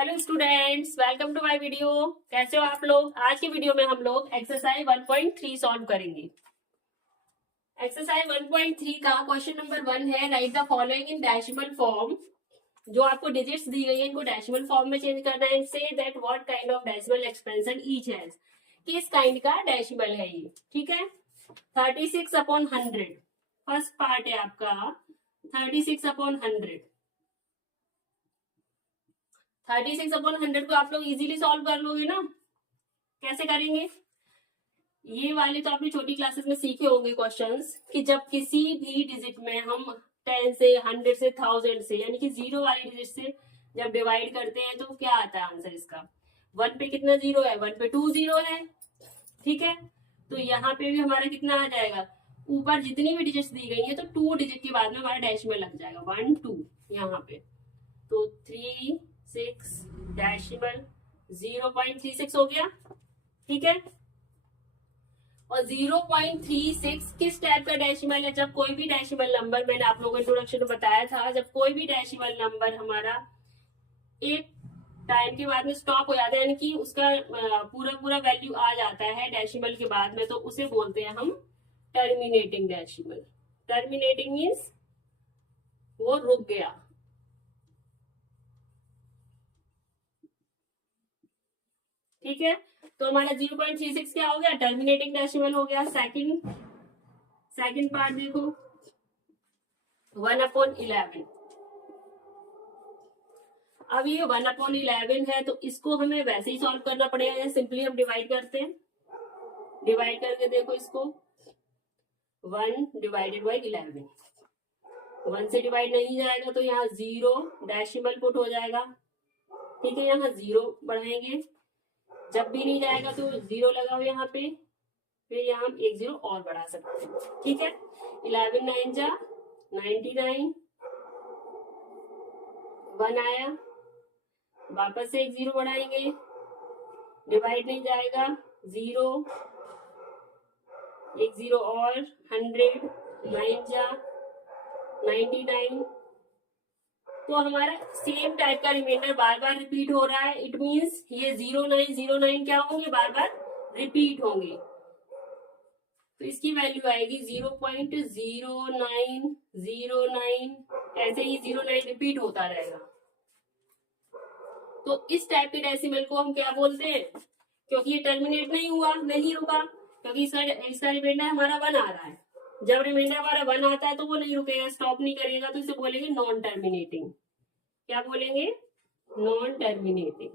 Hello students, welcome to my video. कैसे हो आप लोग? आज की वीडियो में हम लोग एक्सरसाइज 1.3 सॉल्व करेंगे। एक्सरसाइज 1.3 का क्वेश्चन नंबर 1 है, right the following in decimal form. जो आपको डिजिट्स दी गई है इनको डेसिमल फॉर्म में चेंज करना है। Say that what kind of decimal expansion each has. किस काइंड का डेसिमल है ये, ठीक है। 36/100 फर्स्ट पार्ट है आपका। 36/100 36/100 को आप लोग इजीली सॉल्व कर लोगे ना। कैसे करेंगे? ये वाले तो आपने छोटी क्लासेस में सीखे होंगे क्वेश्चंस कि जब किसी भी डिजिट में हम 10 से 100 से 1000 से यानी कि जीरो वाली डिजिट से जब डिवाइड करते हैं तो क्या आता है आंसर इसका। 1 पे कितना जीरो है? 1 पे 2 जीरो है, ठीक है। तो यहाँ पे भी हमारा कितना आ जाएगा? ऊपर जितनी भी डिजिट्स दी गई है तो 2 डिजिट के बाद में हमारा डेसिमल लग जाएगा 1 2 यहाँ पे। तो 36 डेसिमल 0.36 हो गया, ठीक है। और 0.36 किस टाइप का डेसिमल है? जब कोई भी डेसिमल नंबर, मैंने आप लोगों को इंट्रोडक्शन में बताया था, जब कोई भी डेसिमल नंबर हमारा एक टाइम के बाद में स्टॉप हो जाता है यानी कि उसका पूरा पूरा वैल्यू आ जाता है डेसिमल के बाद में, तो उसे बोलते हैं हम टर्मिनेटिंग डेसिमल। टर्मिनेटिंग मीन्स वो रुक गया, ठीक है। तो हमारा 0.36 क्या हो गया? टर्मिनेटिंग डेसिमल हो गया। सेकंड पार्ट देखो, 1/11। अब ये 1/11 है तो इसको हमें वैसे ही सॉल्व करना पड़ेगा। सिंपली हम डिवाइड करते हैं, डिवाइड करके देखो इसको, 1/11। 1 से डिवाइड नहीं जाएगा तो यहाँ 0 डेसिमल पुट हो जाएगा, ठीक है। यहाँ 0 बढ़ाएंगे, जब भी नहीं जाएगा तो 0 लगाओ यहाँ पे, फिर यहाँ हम 1 0 और बढ़ा सकते हैं, ठीक है। 11 9 जा 99, 1 आया, वापस से 1 0 बढ़ाएंगे, डिवाइड नहीं जाएगा, 0 1 0 और 100, 9 जा 99। तो हमारा सेम टाइप का रिमाइंडर बार बार रिपीट हो रहा है। इट मींस ये 0909 क्या होंगे? बार बार रिपीट होंगे। तो इसकी वैल्यू आएगी 0.0909। ऐसे ही 09 रिपीट होता रहेगा। तो इस टाइप के डेसिमल को हम क्या बोलते हैं? क्योंकि ये टर्मिनेट नहीं हुआ, नहीं रुका, क्योंकि इसका रिमाइंडर हमारा 1 आ रहा है। जब रिमाइंडर हमारा 1 आता है तो वो नहीं रुकेगा, स्टॉप नहीं करेगा, तो इसे बोलेंगे नॉन टर्मिनेटिंग। क्या बोलेंगे? Non terminating.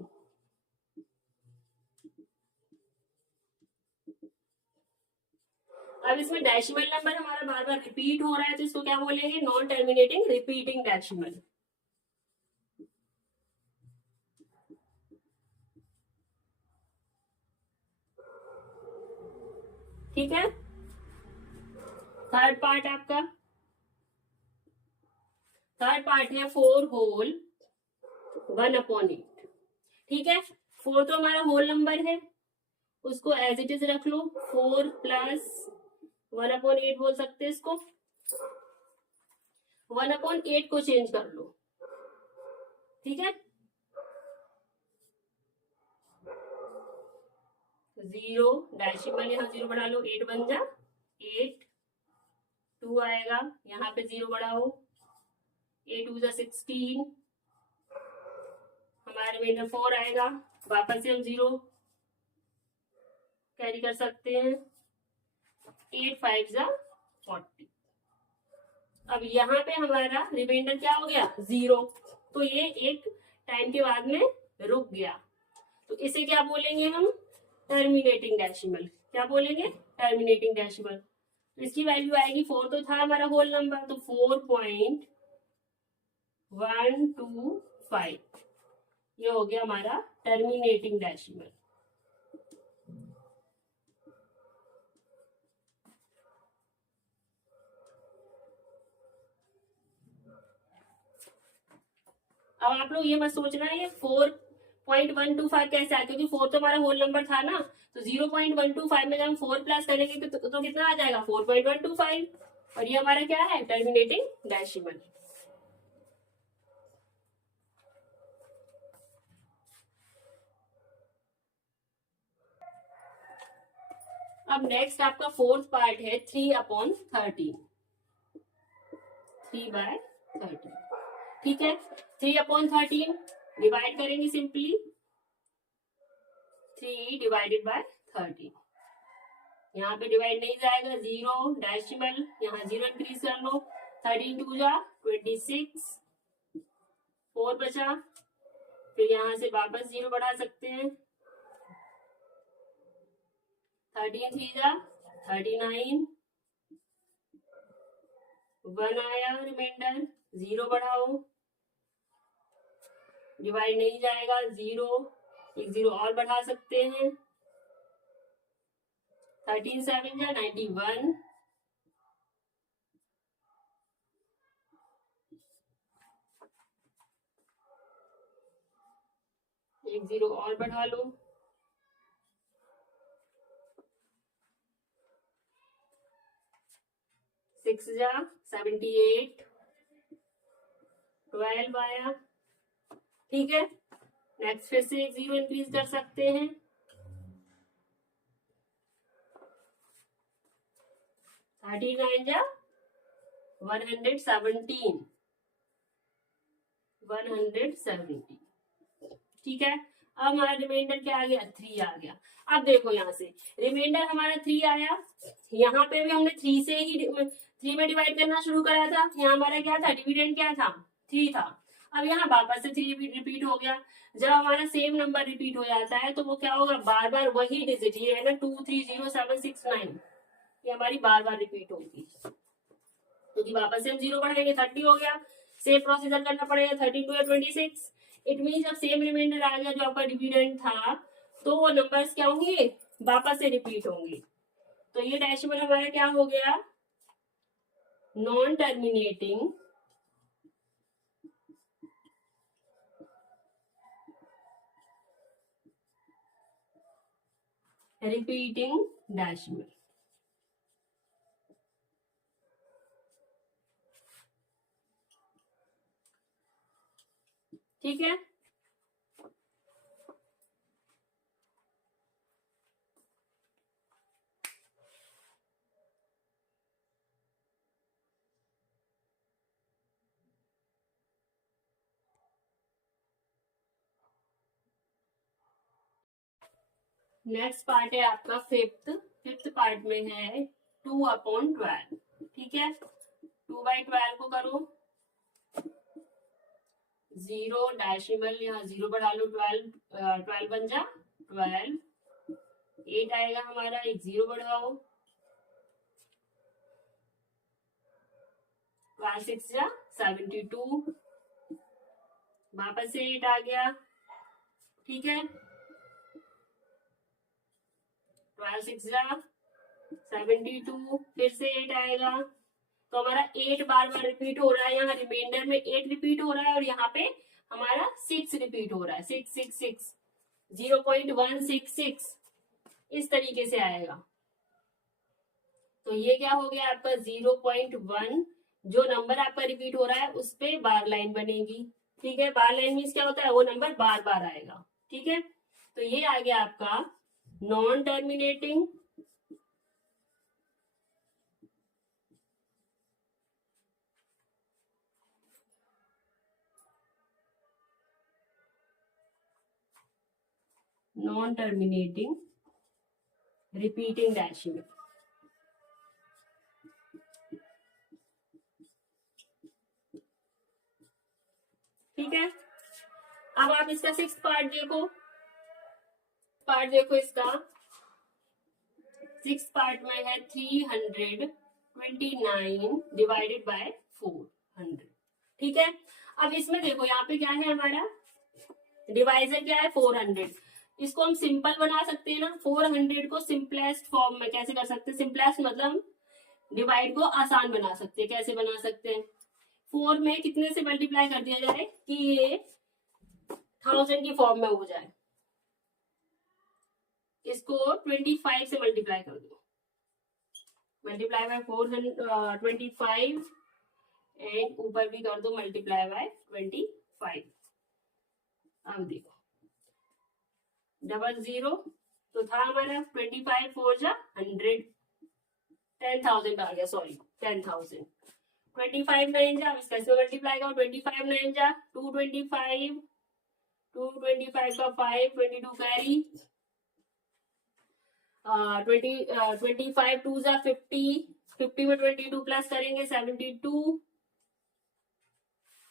अब इसमें डेसिमल नंबर हमारा बार बार रिपीट हो रहा है तो इसको क्या बोलेंगे? नॉन टर्मिनेटिंग रिपीटिंग डेसिमल, ठीक है। थर्ड पार्ट आपका, थर्ड पार्ट है 4 होल 1/8, ठीक है। 4 तो हमारा होल नंबर है, उसको एज इट इज रख लो, 4 प्लस 1/8 बोल सकते हैं इसको। 1/8 को चेंज कर लो, ठीक है। 0 डेसिमल यहाँ 0 बढ़ा लो, 8 बन जा 8, 2 आएगा, यहाँ पे 0 बढ़ाओ, 8 2 जा 16, हमारे रिमाइंडर 4 आएगा, वापस से हम 0 कैरी कर सकते हैं, 8 5 जा 40। अब यहाँ पे हमारा रिमाइंडर क्या हो गया? 0। तो ये एक टाइम के बाद में रुक गया, तो इसे क्या बोलेंगे हम? Terminating decimal. क्या बोलेंगे? Terminating decimal. तो इसकी वैल्यू आएगी, 4 तो था हमारा होल नंबर, तो 4.125 ये हो गया हमारा टर्मिनेटिंग डेसिमल। अब आप लोग ये मत सोचना ये 4.125 कैसे आया, क्योंकि 4 तो हमारा होल नंबर था ना, तो 0.125 में जब हम 4 प्लस करेंगे तो कितना आ जाएगा? 4.125। और ये हमारा क्या है? Terminating decimal. अब नेक्स्ट आपका फोर्थ पार्ट है 3/13, 3/13, ठीक है। 3/13 डिवाइड करेंगे सिंपली, 3 डिवाइडेड बाय 13, यहाँ पे डिवाइड नहीं जाएगा, 0 डेसिमल, यहाँ 0 इंक्रीज कर लो, 13 2 जा 26, 4 बचा, फिर यहाँ से वापस 0 बढ़ा सकते हैं, 13 3 जा 39, 1 आया रिमाइंडर, 0 बढ़ाओ, डिवाइड नहीं जाएगा, 0, एक 0 और बढ़ा सकते हैं, 13 7 जा 91, एक 0 और बढ़ा लो, 6 जा 78, 12 आया, ठीक है। नेक्स्ट फिर से एक 0 इंक्रीज कर सकते हैं, 39 जा 117, 117, ठीक है। अब हमारा रिमाइंडर क्या आ गया, 3 आ गया। अब देखो यहाँ से रिमाइंडर हमारा 3 आया, यहाँ पे भी हमने 3 से ही 3 में डिवाइड करना शुरू करा था, यहाँ हमारा क्या था, डिविडेंड क्या था, 3 था। अब यहाँ वापस से 3 रिपीट हो गया। जब हमारा सेम नंबर रिपीट हो जाता है तो वो क्या होगा, बार बार वही डिजिट, ये है ना 2 3 0 7 6 9, ये हमारी बार बार रिपीट होगी, क्योंकि वापस से हम 0 बढ़ाएंगे, 30 हो गया, सेम प्रोसीजर करना पड़ेगा, 32 या 26। इट मीन जब सेम रिमाइंडर आ गया जो आपका डिविडेंड था, तो वो नंबर्स क्या होंगे, वापस से रिपीट होंगे। तो ये डेसिमल हमारा क्या हो गया, नॉन टर्मिनेटिंग रिपीटिंग डेसिमल, ठीक है। नेक्स्ट पार्ट है आपका फिफ्थ पार्ट में है 2/12, ठीक है। 2/12 को करो, 0 डेसिमल, यहाँ 0 बढ़ा लो, 12 बन जा 12, 8 आएगा हमारा, एक 0 बढ़ाओ, 12 6 जा 72, वापस से 8 आ गया, ठीक है। 12 6 जा 72, फिर से 8 आएगा, तो हमारा 8 बार बार रिपीट हो रहा है, यहाँ रिमाइंडर में 8 रिपीट हो रहा है और यहाँ पे हमारा 6 रिपीट हो रहा है, 6 6 6, 0.166 इस तरीके से आएगा। तो ये क्या हो गया आपका 0.1, जो नंबर आपका रिपीट हो रहा है उस पे बार लाइन बनेगी, ठीक है। बार लाइन मीन्स क्या होता है, वो नंबर बार बार आएगा, ठीक है। तो ये आ गया आपका नॉन टर्मिनेटिंग रिपीटिंग डेसिमल, ठीक है। अब आप इसका 6th पार्ट देखो इसका 6th पार्ट में है 329 डिवाइडेड बाय 400, ठीक है। अब इसमें देखो यहाँ पे क्या है, हमारा डिवाइजर क्या है 400, इसको हम सिंपल बना सकते हैं ना, 400 को सिंपलेस्ट फॉर्म में कैसे कर सकते हैं, सिंपलेस्ट मतलब डिवाइड को आसान बना सकते हैं, कैसे बना सकते हैं, 4 में कितने से मल्टीप्लाई कर दिया जाए कि ये 1000 की फॉर्म में हो जाए, इसको 25 से मल्टीप्लाई कर दो, मल्टीप्लाई बाय 425 एंड ऊपर भी कर दो मल्टीप्लाई बाय 25। अब देखो 00, तो था हमारा 25 4 जा 100, 10,000 आ गया, सॉरी 10,000। 25 9 जा, इसका इसमें मल्टीप्लाई करो, 25 9 जा 225, 225 का 5, 22 कैरी, 25 2 जा 50, 50 में 22 प्लस करेंगे 72,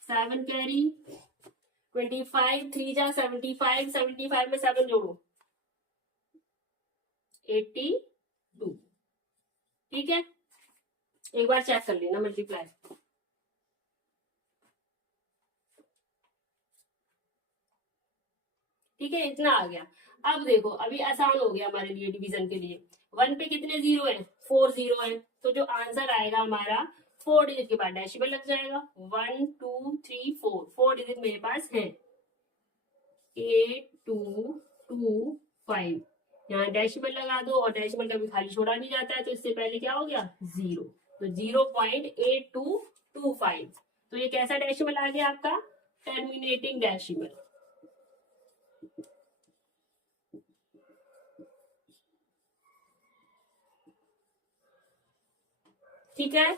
7 कैरी, 25 3 जा 75, 75 में 7 जोड़ो 82। ठीक है, एक बार चेक कर लेना मल्टीप्लाई। ठीक है, इतना आ गया। अब देखो, अभी आसान हो गया हमारे लिए डिवीजन के लिए। 1 पे कितने जीरो है? 4 जीरो है, तो जो आंसर आएगा हमारा 4 डिजिट के बाद डेसिमल लग जाएगा। 1 2 3 4, 4 डिजिट मेरे पास है। 8 2 2 5, यहाँ डेसिमल लगा दो, और डेसिमल कभी खाली छोड़ा नहीं जाता है, तो इससे पहले क्या हो गया? 0, तो 0.8225। तो ये कैसा डेसिमल आ गया आपका? Terminating decimal. ठीक है,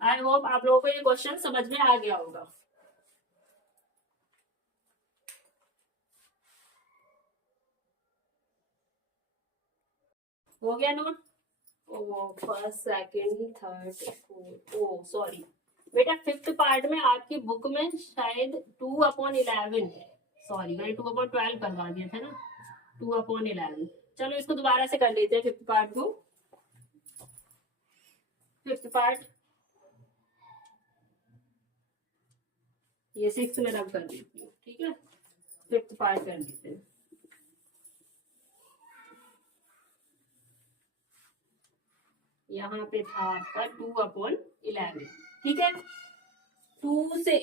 आई होप आप लोगों को ये क्वेश्चन समझ में आ गया होगा। हो गया note? First second third fourth, oh sorry बेटा, 5th पार्ट में आपकी बुक में शायद 2/11 है। सॉरी, मैंने 2/12 करवा दिया था ना, 2/11। चलो इसको दोबारा से कर लेते हैं 5th पार्ट को। 5th पार्ट ये 6th में रब कर देती हूँ। ठीक है, 5th पार्ट कर देते हैं। यहाँ पे था आपका 2/11। ठीक है, 2 से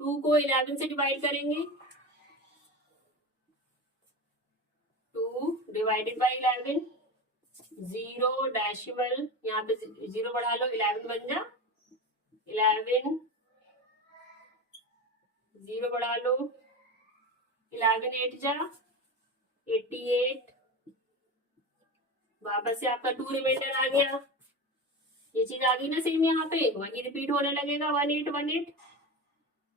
2 को 11 से डिवाइड करेंगे, 2 डिवाइडेड बाई 11, 0 डेसिमल, यहाँ पे 0 बढ़ा लो, 11 बन जा 11, 0 बढ़ा लो, 11 8 जा 88, वापस से आपका 2 रिमाइंडर आ गया। ये चीज आ गई ना सेम, यहाँ पे वही रिपीट होने लगेगा। 1818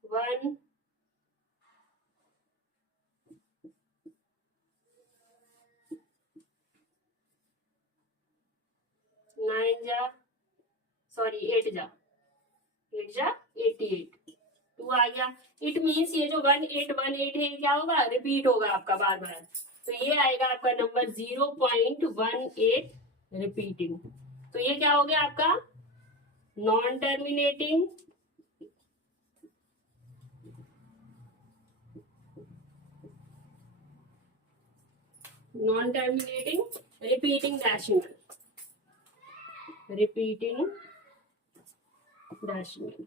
1 9 जा, सॉरी 8 जा 88, 2 आ गया। इट मीन्स ये जो 1818 है क्या होगा? रिपीट होगा आपका बार बार, तो ये आएगा आपका नंबर 0.18 रिपीटिंग। तो ये क्या हो गया आपका? Non terminating repeating decimal, repeating decimal.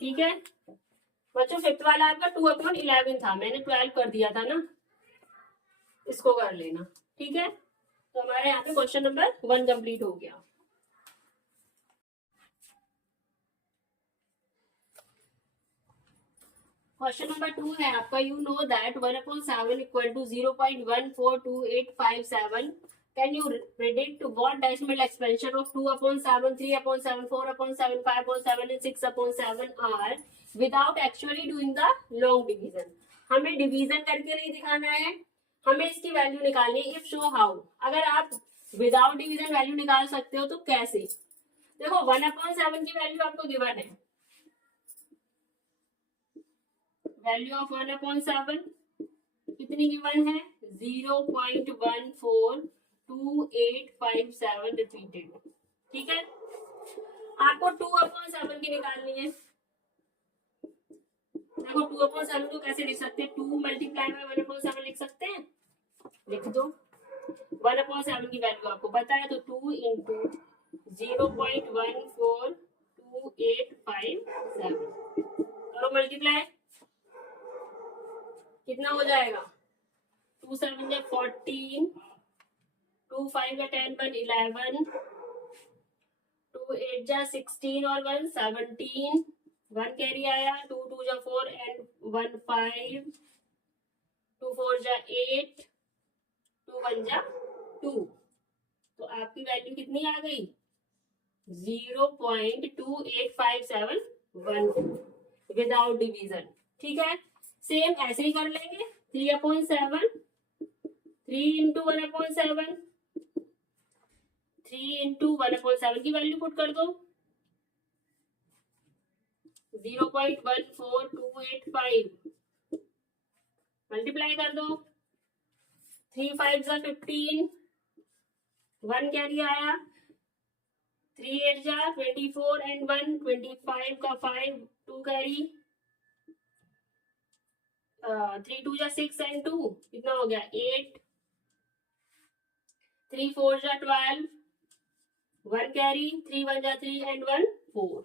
ठीक है बच्चों, 5th वाला आपका 2/11 था, मैंने 12 कर दिया था ना, इसको कर लेना। ठीक है, तो हमारे यहाँ पे क्वेश्चन नंबर 1 कंप्लीट हो गया। क्वेश्चन नंबर 2 है आपका, you know that 1/7 equal to 0.142857। Can you predict what decimal expansion of 2/7, 3/7, 4/7, 5/7 and 6/7 are without actually doing the long division. हमें डिवीजन करके नहीं दिखाना है, हमें इसकी वैल्यू निकालनी है। इफ शो हाउ, अगर आप विदाउट डिवीजन वैल्यू निकाल सकते हो तो कैसे? देखो 1/7 की वैल्यू आपको गिवन है, वैल्यू ऑफ 1/7 कितनी गिवन है? 0.142857 रिपीटेड। ठीक है, आपको 2/7 की निकालनी है। देखो 2/7 को कैसे लिख सकते हैं? 2 मल्टीप्लाई बाय 1/7 लिख सकते हैं, लिख दो। 1/7 की वैल्यू आपको पता है, तो 2 इंटू 0.142857 करो मल्टीप्लाई, कितना हो जाएगा? 2 7 या 14, 2 5 या 10 1 11, 2 8 जा 16 और 1 17, 1 कैरी आया, 2 2 जा 4 एंड 1 5, 2 4 जा 8, 2 1 जा 2। तो आपकी वैल्यू कितनी आ गई? 0.285714 विदाउट डिवीजन। ठीक है, सेम ऐसे ही कर लेंगे। 3/7, 3 इंटू 1/7, 3 इंटू 1/7 की वैल्यू पुट कर दो, 0.14285 मल्टीप्लाई कर दो। 3 5 जा 15, 1 कैरी आया, 3 8 जा 24 एंड 1 25 का 5, 2 कैरी, 3 2 जा 6 एंड 2 कितना हो गया 8, 3 4 जा 12, 1 कैरी, 3 1 जा 3 एंड 1 4।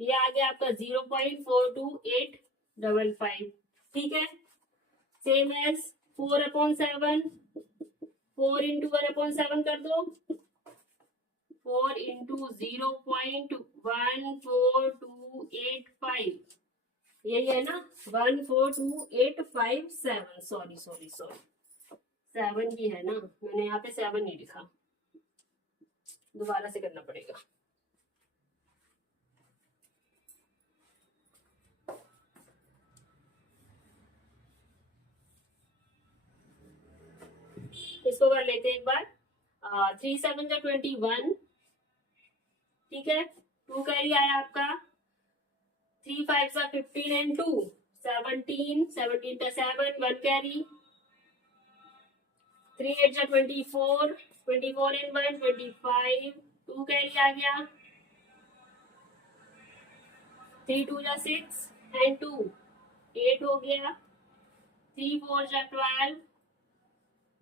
ये आ गया आपका 0.42855। ठीक है, सेम एज 4/7, 4 इंटू 1/7 कर दो, 4 इंटू 0.14285, यही है ना, 142,857। सॉरी 7 की है ना, मैंने यहाँ पे 7 नहीं लिखा, दोबारा से करना पड़ेगा। इसको कर लेते हैं एक बार। 3 7 जा 21, ठीक है, 2 कैरी आया आपका, 3 5 जा 15 एंड 2 17, 17 का 7, 1 कैरी, 3 8 जा 24, 24 एंड 1 25, 2 कैरी आ गया, 3 2 जा 6 एंड 2 8 हो गया, 3 4 जा 12,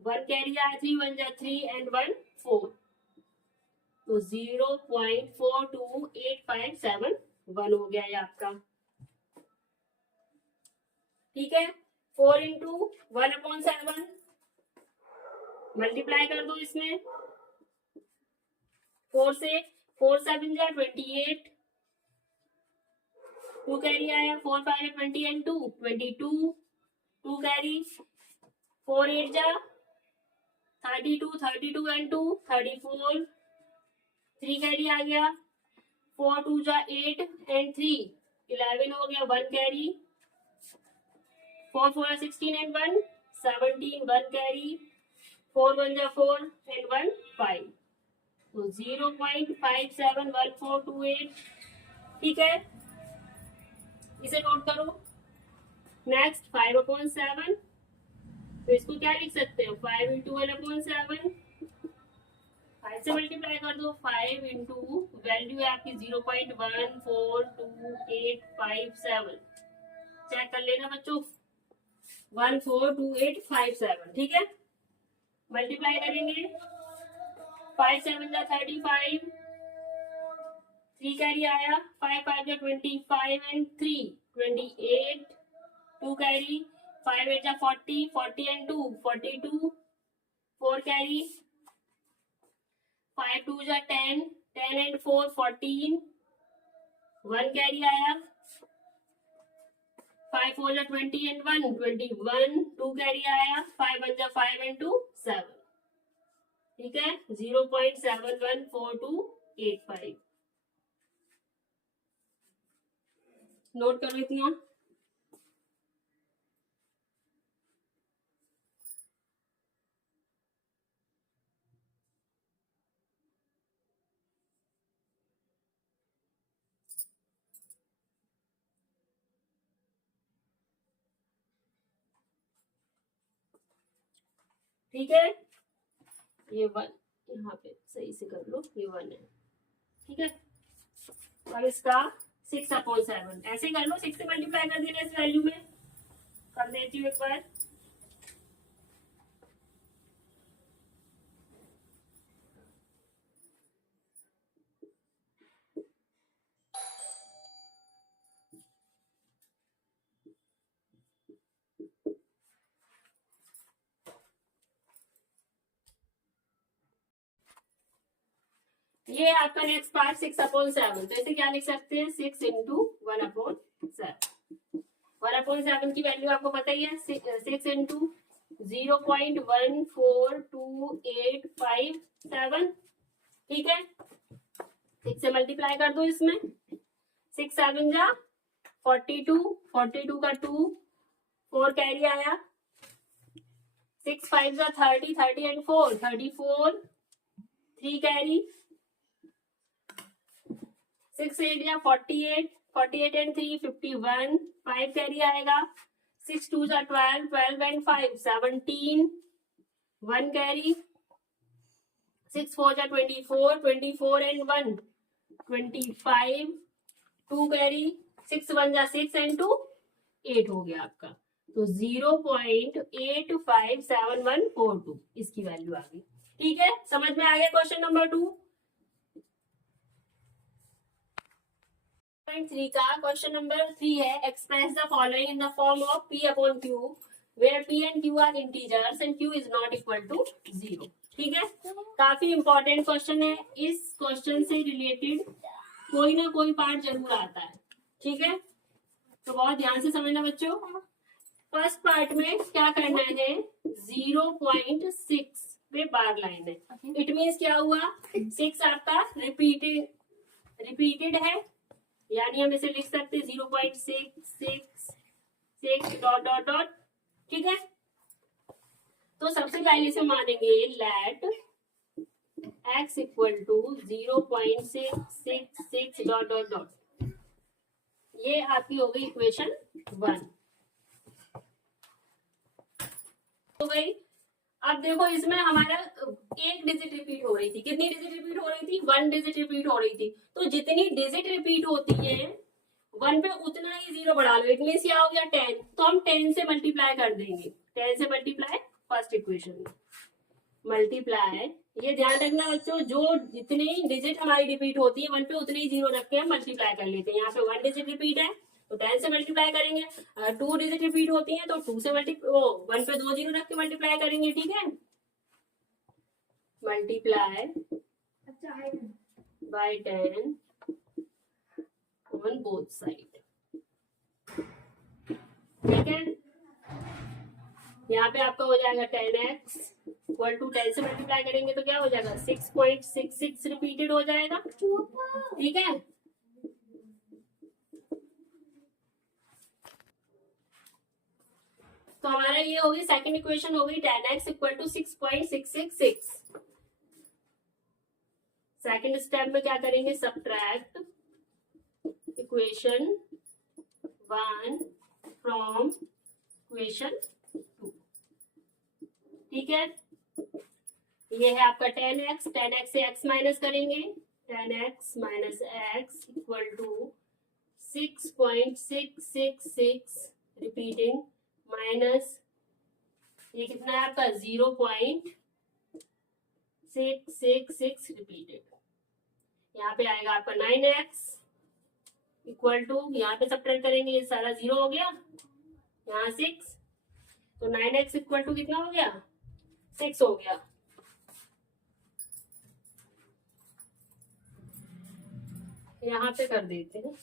1 कैरी आया, 3 1 जा 3 एंड 1 4। तो 0.42857 हो गया ये आपका। ठीक है, 4 इंटू 1/7 मल्टीप्लाई कर दो इसमें, 4 से 4 7 जा 28, 2 कैरी आया, 4 5 20 एंड 2 22, 2 कैरी, 4 8 जा 32, 32 एंड 2 34, 3 कैरी आ गया, 4 2 जा 8 एंड 3 11 हो गया, 1 कैरी, 4 4 16 एंड 1 17, 1 कैरी, 4 1 जा 4 एंड 1 5। तो 0.571428। ठीक है, इसे नोट करो। नेक्स्ट 5/7, तो इसको क्या लिख सकते हो, 5 इंटू 1/7, 5 से मल्टीप्लाई कर दो, 5 इंटू वैल्यू है आपकी 0.142857। चेक कर लेना बच्चों, 142857। ठीक है, मल्टीप्लाई करेंगे, 5 7 जा 35, 3 कैरी आया, 5 5 जा 25 एंड 3 28, 2 कैरी, 5 8 जा 40, 40 एंड 2 42, 4 कैरी, 5 2 जा 10, 10 एंड 4 14, 1 कैरी आया, 5 4 जा 20 एंड 1 21, 2 कैरी आया, 5 1 जा 5 एंड 2 7। ठीक है, 0.714285 नोट करो इतना। ठीक है, ये 1 यहाँ पे सही से कर लो, ये 1 है। ठीक है, अब इसका 6/7 ऐसे कर लो, 6 से मल्टीप्लाई कर देना इस वैल्यू में। कर देती हूँ एक बार, ये आपका नेक्स्ट पार्ट 6/7, तो इसे क्या लिख सकते हैं 6 इंटू 1/7। 1/7 की वैल्यू आपको पता ही है 6 इंटू 0.14287, ठीक है। 6 से मल्टीप्लाई कर दो इसमें, 6 7 जा 42, 42 का 2, 4 कैरी आया, 6 5 जा 30, 30 एंड 4 34, 3 कैरी, 6 8 जा 48, 48 एंड 3 51, 5 कैरी आएगा, 6 2 जा 12, 12 एंड 5 17, 1 कैरी, 6 4 जा 24, 24 एंड 1 25, 2 कैरी, 6 1 जा 6 एंड 2 8 हो गया आपका। तो 0.857142 इसकी वैल्यू आ गई, ठीक है। समझ में आ गया क्वेश्चन नंबर 2। 3 का क्वेश्चन नंबर 3 है, express the following in the form of P upon Q where P and Q are integers and Q is not equal to 0, ठीक है। काफी इंपॉर्टेंट क्वेश्चन है, इस क्वेश्चन से रिलेटेड कोई ना कोई पार्ट जरूर आता है, ठीक है। तो बहुत ध्यान से समझना बच्चों। फर्स्ट पार्ट में क्या करना है, 0.6 पे बार लाइन है, इट मीन्स क्या हुआ 6 आपका रिपीटेड है, यानी हम इसे लिख सकते 0.666 डॉट डॉट डॉट, ठीक है। तो सबसे पहले इसे मानेंगे let x equal to 0.666 dot dot dot, ये आपकी हो गई इक्वेशन 1 हो गई। अब देखो इसमें हमारा एक डिजिट रिपीट हो रही थी, कितनी डिजिट रिपीट हो रही थी 1 डिजिट रिपीट हो रही थी, तो जितनी डिजिट रिपीट होती है 1 पे उतना ही 0 बढ़ा लो, इट मीन्स क्या हो गया 10, तो हम 10 से मल्टीप्लाई कर देंगे, 10 से मल्टीप्लाई फर्स्ट इक्वेशन में मल्टीप्लाई, ये ध्यान रखना बच्चों जो जितनी डिजिट हमारी रिपीट होती है 1 पे उतने ही 0 रख के हम मल्टीप्लाई कर लेते हैं। यहाँ पे 1 डिजिट रिपीट है तो 10 से मल्टीप्लाई करेंगे, 2 डिजिट रिपीट होती है तो 2 से 1 पे 2 0 रख के मल्टीप्लाई करेंगे, ठीक है। Multiply by 10 on both side, ठीक है। यहाँ पे आपका हो जाएगा 10x इक्वल टू 10 से मल्टीप्लाई करेंगे तो क्या हो जाएगा 6.66 रिपीटेड हो जाएगा, ठीक है। तो हमारा ये होगी सेकंड इक्वेशन हो गई 10x equal to 6.666। Second step में क्या करेंगे सब्ट्रैक्ट इक्वेशन 1 फ्रॉम इक्वेशन 2, ठीक है। ये है आपका 10x, 10x से x माइनस करेंगे, 10x minus x equal to 6.666 repeating minus ये कितना है आपका 0.666 रिपीटेड, यहाँ पे आएगा आपका 9x इक्वल टू, यहाँ पे सब्ट्रैक्ट करेंगे ये सारा 0 हो गया, यहाँ 6, तो 9x इक्वल टू कितना हो गया 6 हो गया। यहाँ पे कर देते हैं,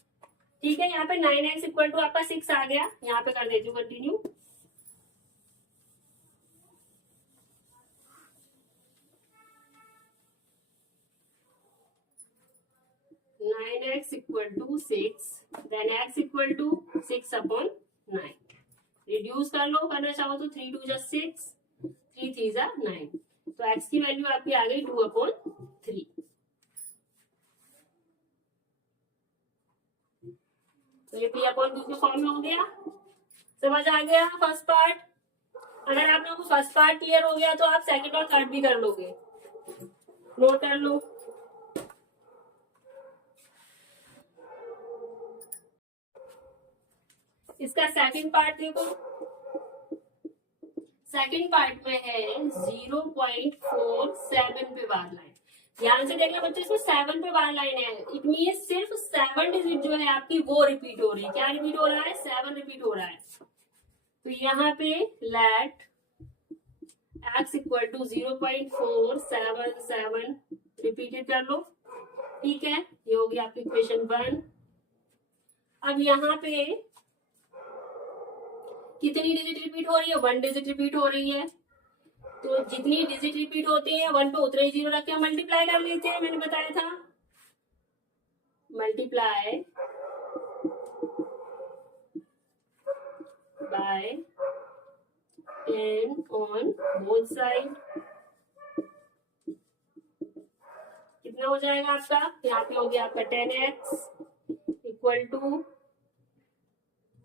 ठीक है। यहाँ पे 9x इक्वल टू आपका 6 आ गया, यहाँ पे कर देती हूँ continue. x equal to 6 then x equal to 6/9, reduce कर लो करना चाहो तो 3 2 जा 6, 3 3 जा 9, तो x की वैल्यू आपकी आ गई 2/3। तो ये P/Q के फॉर्म में हो गया, समझ आ गया फर्स्ट पार्ट। अगर आप लोगों को फर्स्ट पार्ट क्लियर हो गया तो आप सेकंड और थर्ड भी कर लोगे, नोट कर लो। इसका सेकंड पार्ट देखो, सेकंड पार्ट में है 0.47 पे बार लाइन, ध्यान से देखना बच्चों इसमें 7 पे बार लाइन है, इट मीन सिर्फ 7 डिजिट जो है आपकी वो रिपीट हो रही है। क्या रिपीट हो रहा है 7 रिपीट हो रहा है, तो यहाँ पे let x equal to 0.477 repeated कर लो, ठीक है, ये हो गया आपकी इक्वेशन 1। अब यहाँ पे कितनी डिजिट रिपीट हो रही है? 1 डिजिट रिपीट हो रही है। तो जितनी डिजिट रिपीट होते हैं 1 पे उतने ही जीरो रख के हम मल्टीप्लाई कर लेते हैं, मैंने बताया था। Multiply by 10 on both side. कितना हो जाएगा आपका? यहाँ पे हो गया आपका 10x इक्वल टू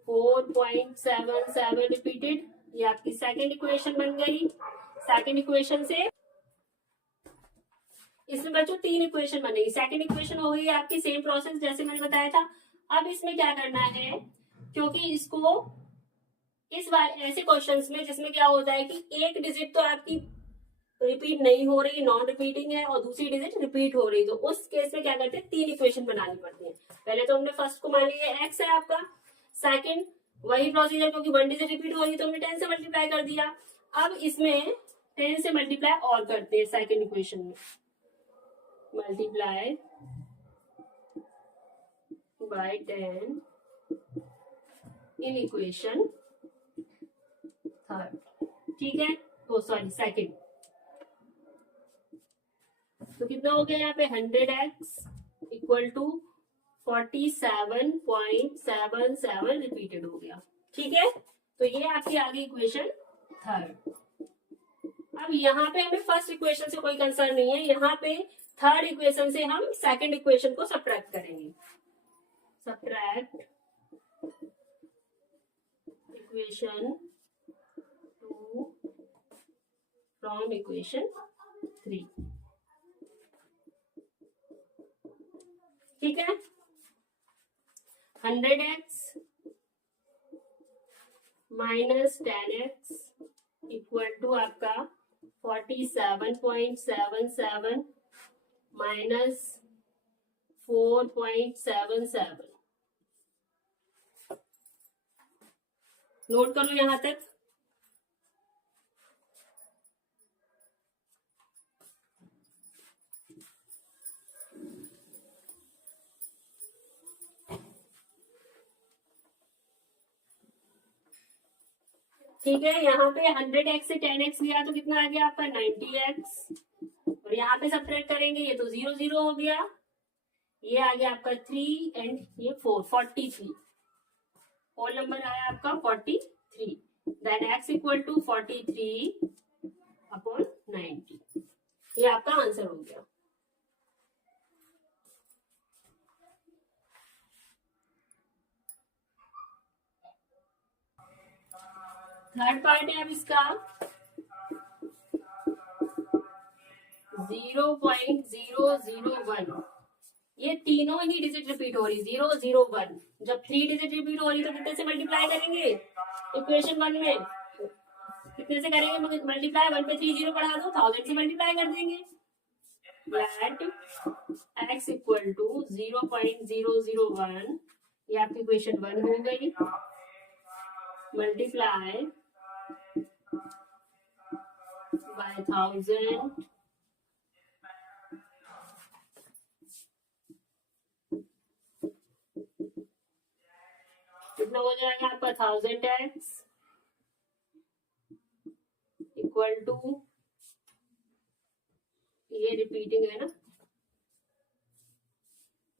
4.77 रिपीटेड। ये आपकी सेकेंड इक्वेशन बन गई। सेकेंड इक्वेशन से इसमें बच्चों 3 इक्वेशन बनेगी। सेकेंड इक्वेशन हो गई आपकी सेम प्रोसेस जैसे मैंने बताया था। अब इसमें क्या करना है, क्योंकि इसको इस बार ऐसे क्वेश्चंस में जिसमें क्या होता है कि एक डिजिट तो आपकी रिपीट नहीं हो रही, नॉन रिपीटिंग है, और दूसरी डिजिट रिपीट हो रही, तो उस केस में क्या करते हैं, 3 इक्वेशन बनानी पड़ती है। पहले तो हमने फर्स्ट को मान लिया x है आपका। सेकंड वही प्रोसीजर, क्योंकि 1 डिजिट रिपीट हो रही तो हमने 10 से मल्टीप्लाई कर दिया। अब इसमें 10 से मल्टीप्लाई और करते हैं सेकंड इक्वेशन में, multiply by 10 in equation third. ठीक है, तो सॉरी सेकंड। तो कितना हो गया यहाँ पे 100x इक्वल टू 47.77 रिपीटेड हो गया। ठीक है, तो ये आपकी आ गई इक्वेशन थर्ड। अब यहाँ पे हमें फर्स्ट इक्वेशन से कोई कंसर्न नहीं है, यहाँ पे थर्ड इक्वेशन से हम सेकंड इक्वेशन को सब्ट्रैक्ट करेंगे। Subtract equation 2 from equation 3। ठीक है, 100x minus 10x equal to आपका 47.77 माइनस 4.77। नोट करो यहां तक। ठीक है, यहाँ पे 100x से 10x लिया तो कितना आ गया आपका 90x, और यहाँ पे सब्ट्रैक्ट करेंगे, ये तो 0 0 हो गया, ये आ गया आपका 3 एंड ये 4, 43। होल नंबर आया आपका 43। Then x equal to 43 upon 90। ये आपका आंसर हो गया। थर्ड पार्ट है अब इसका 0.001। ये तीनों ही डिजिट रिपीट हो रही, 0 0 1। जब 3 डिजिट रिपीट हो रही तो कितने से मल्टीप्लाई करेंगे? इक्वेशन 1 में कितने से करेंगे मल्टीप्लाई? 1 पे 3 0 बढ़ा दो, 1000 से मल्टीप्लाई कर देंगे। लेट x इक्वल टू 0.001, ये आपकी इक्वेशन 1 हो गई। मल्टीप्लाई बाय 1000 कितना हो जाएगा आपका 1000x इक्वल टू, ये रिपीटिंग है ना,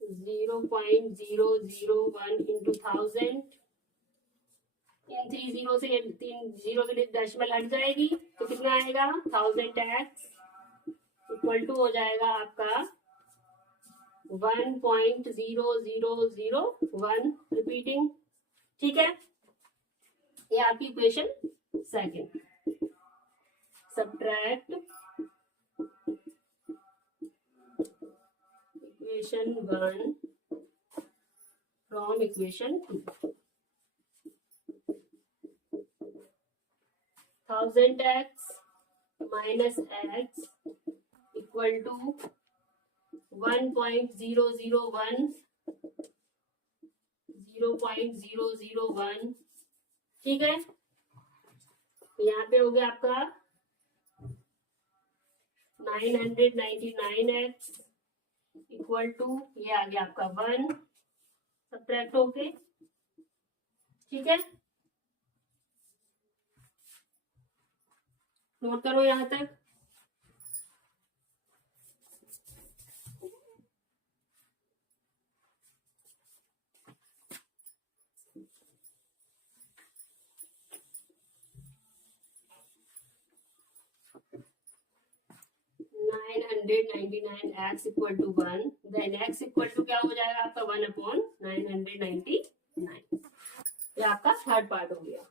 0.001 इंटू 1000। इन 3 0 से 3 0 के लिए डेसिमल हट जाएगी तो कितना आएगा 1000x इक्वल टू हो जाएगा आपका 1.0001 रिपीटिंग। ठीक है, ये आपकी equation second. Subtract equation 1 from equation 2। 1000x minus x equal to 1.001 0.001। ठीक है, यहाँ पे हो गया आपका 999x इक्वल टू ये आ गया आपका 1 सब्ट्रैक्ट होके, ठीक है, नोट करो यहां तक। x equal to 1, then x equal to क्या हो जाएगा आपका 1/999। ये आपका थर्ड पार्ट हो गया।